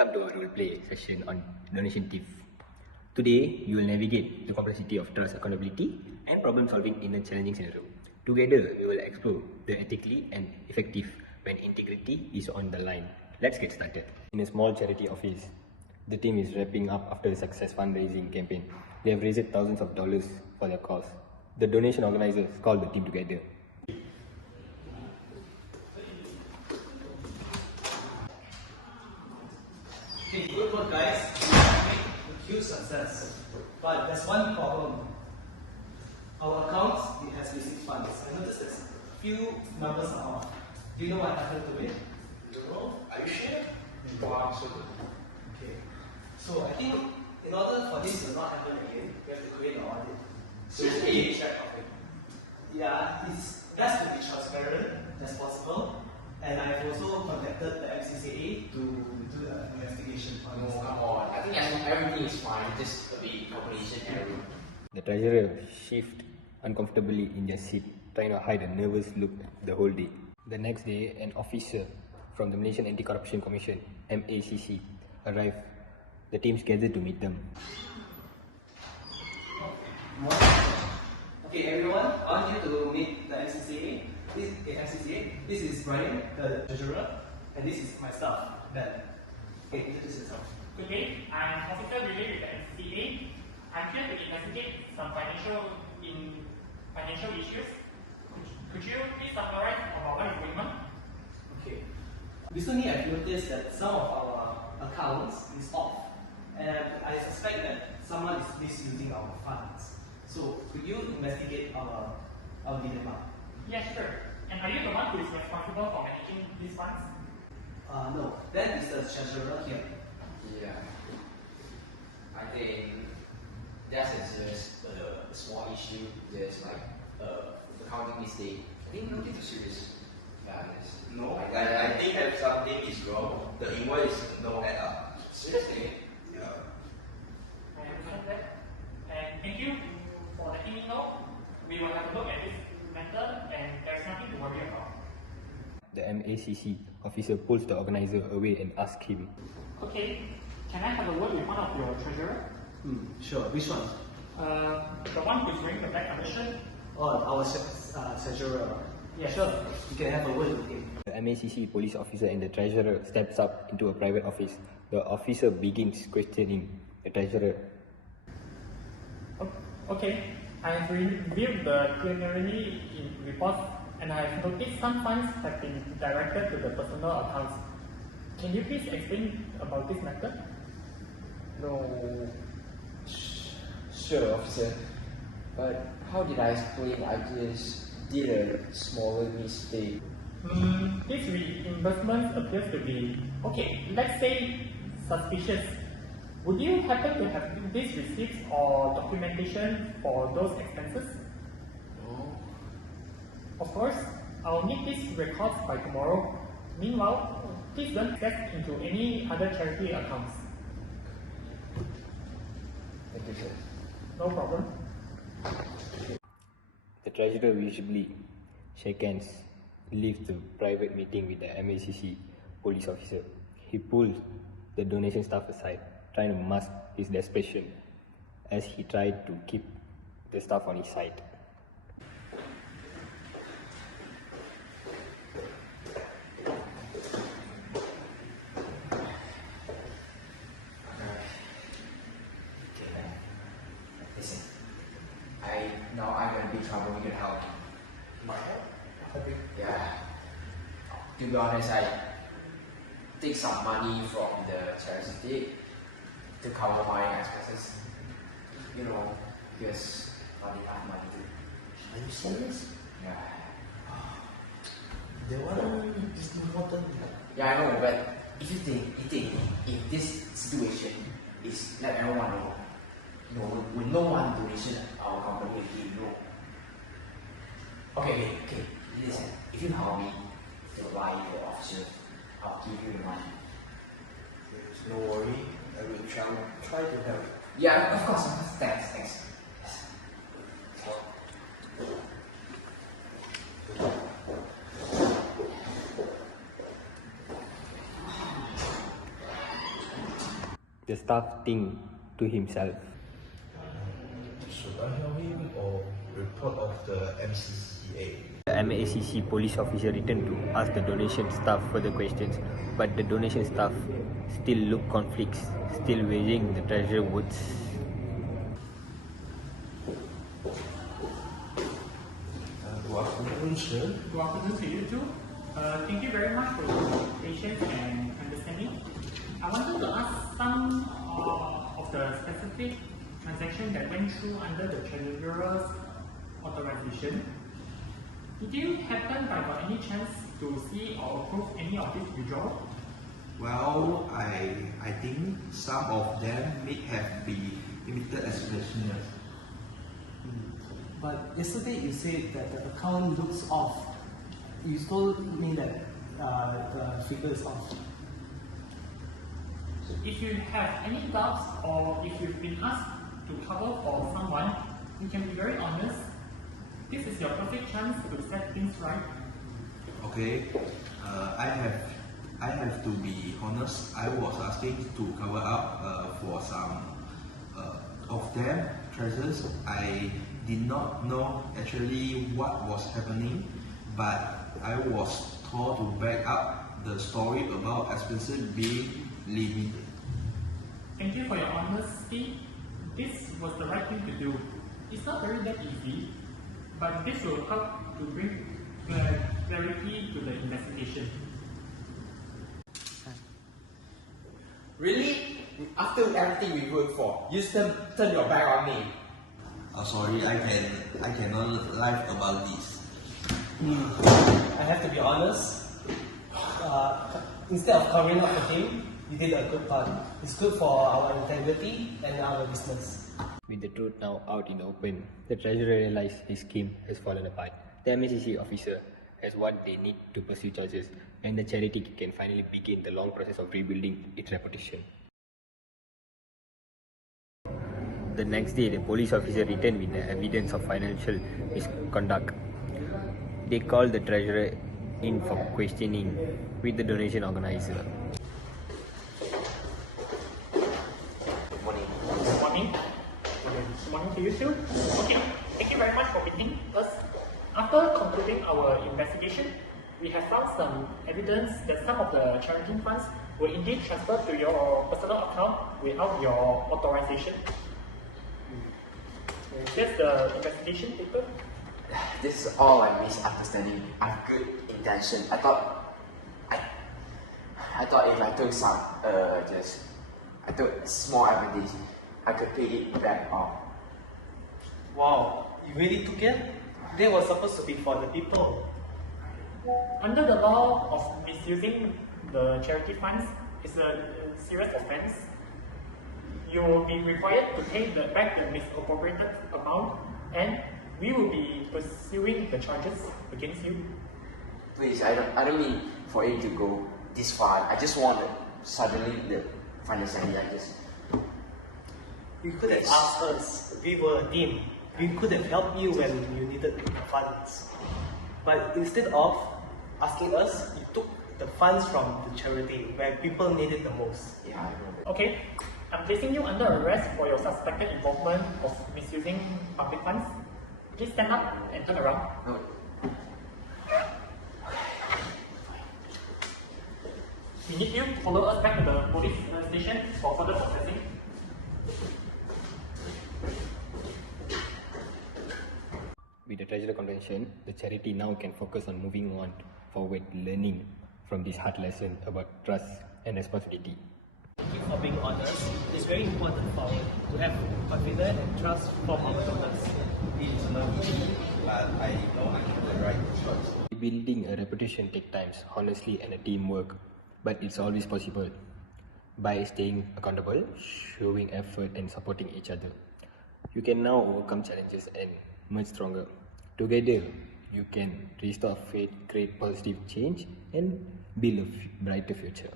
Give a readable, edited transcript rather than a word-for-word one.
Welcome to our roleplay session on donation thief. Today, you will navigate the complexity of trust, accountability, and problem solving in a challenging scenario. Together, we will explore the ethically and effective when integrity is on the line. Let's get started. In a small charity office, the team is wrapping up after a success fundraising campaign. They have raised thousands of dollars for their cause. The donation organizers called the team together. Okay, good work guys. You made a huge success. But there's one problem. Our account has received funds. I noticed there's a few numbers are off. Do you know what happened to it? No, are you sure? Wow, so good. Okay. So I think in order for this to not happen again, we have to create an audit. So it's a check of it. Yeah, it's best to be transparent as possible. And I've also contacted the MCCA to do the investigation on this. No, come on. I think everything is fine. Just a bit combination error. The treasurer shifted uncomfortably in their seat, trying to hide a nervous look the whole day. The next day, an officer from the Malaysian Anti-Corruption Commission, MACC, arrived. The teams gathered to meet them. Okay, everyone, I want you to meet the MCCA. This is Brian, the treasurer, and this is my staff, Ben. Okay, introduce yourself. Good day, I'm Officer Relay with the SCSJ. I'm here to investigate some financial issues. Could you please summarize about what is going on? Okay. Recently, I've noticed that some of our accounts is off, and I suspect that someone is misusing our funds. So, could you investigate our dilemma? Yes, sure. And are you the one who is responsible for managing these funds? No, that is the treasurer here. Yeah. I think that's just a small issue, just like accounting mistake. I think nothing too serious. Yeah, No, I think that something is wrong. The invoice no add up. seriously? Yeah. I understand that. And thank you for letting me know. We will have a look at this matter and there's nothing to worry about. The MACC officer pulls the organizer away and asks him, Okay, can I have a word with one of your treasurer? Sure. Which one? The one who is wearing the black undershirt? Oh, our treasurer. Yes. Sure. You can have a word with him. the MACC police officer and the treasurer steps up into a private office. The officer begins questioning the treasurer. Okay, I have reviewed the preliminary reports and I have noticed some funds have been directed to the personal accounts. Can you please explain about this matter? No. Sure, officer. But how did I explain I just did a smaller mistake? This reimbursement appears to be, okay, let's say suspicious. Would you happen to have these receipts or documentation for those expenses? No. Of course, I'll need these records by tomorrow. Meanwhile, please don't access into any other charity accounts. Thank you, sir. No problem. The treasurer visibly shakes hands, leaves the private meeting with the MACC police officer. He pulls the donation staff aside, trying to mask his desperation as he tried to keep the staff on his side. Listen, I'm in big trouble. You can help me. My help? Yeah. To be honest, I take some money from the charity to cover my expenses. You know, because not enough money to. Are you serious? Yeah. The one is important. Yeah, I know, but if you think if this situation is let everyone know, with no one donation, our company will give no. Okay, listen. If you help me to buy the officer, I'll give you the money. No worry. I will try to help. Yeah, of course. Thanks. Yes. the staff think to himself. Should I help him or report of the MCCA? The MACC police officer returned to ask the donation staff further questions, but the donation staff still look conflicts, still weighing the treasurer words. Good afternoon, sir. Good afternoon to you too. Thank you very much for your patience and understanding. I wanted to ask some of the specific transactions that went through under the treasurer's authorization. Did you happen by any chance to see or approve any of these withdrawals? Well, I think some of them may have been limited expressions. But yesterday you said that the account looks off. You told me that the figure is off. If you have any doubts or if you've been asked to cover for someone, you can be very honest. This is your perfect chance to set things right. Okay, I have to be honest. I was asking to cover up for some of them treasures. I did not know actually what was happening, but I was told to back up the story about expenses being limited. Thank you for your honesty. This was the right thing to do. It's not very that easy, but this will help to bring clarity to the investigation. Really? After everything we worked for, you still turn your back on me. Sorry, I cannot lie about this. I have to be honest. Instead of covering up for him, you did a good part. It's good for our integrity and our business. With the truth now out in the open, the treasurer realized his scheme has fallen apart. The MACC officer has what they need to pursue charges, and the charity can finally begin the long process of rebuilding its reputation. The next day, the police officer returned with the evidence of financial misconduct. They called the treasurer in for questioning with the donation organizer. Morning. Morning to you too. Okay, thank you very much for meeting us. After concluding our investigation, we have found some evidence that some of the charity funds were indeed transferred to your personal account without your authorization. Here's the investigation paper. This is all a misunderstanding. I have good intention. I thought if I took some I took small advantage, I could pay it back off. Wow, you really took it? They were supposed to be for the people. Under the law of misusing the charity funds, it's a serious offense. You will be required to pay back the misappropriated amount, and we will be pursuing the charges against you. Please, I don't mean for it to go this far. I just want suddenly the financial just. You could have asked us. We were a team. We could have helped you when you needed the funds. But instead of asking us, you took the funds from the charity where people need it the most. Yeah, I know. Okay, I'm placing you under arrest for your suspected involvement of misusing public funds. Please stand up and turn around. No. We need you to follow us back to the police station for further processing. With the treasurer convention, the charity now can focus on moving on forward, learning from this hard lesson about trust and responsibility. Thank you for being honest. It's very important for us to have confidence and trust from our donors. It's not easy, but I know I made the right choice. Building a reputation takes time, honestly, and a teamwork, but it's always possible by staying accountable, showing effort, and supporting each other. You can now overcome challenges and much stronger. Together, you can restore faith, create positive change, and build a brighter future.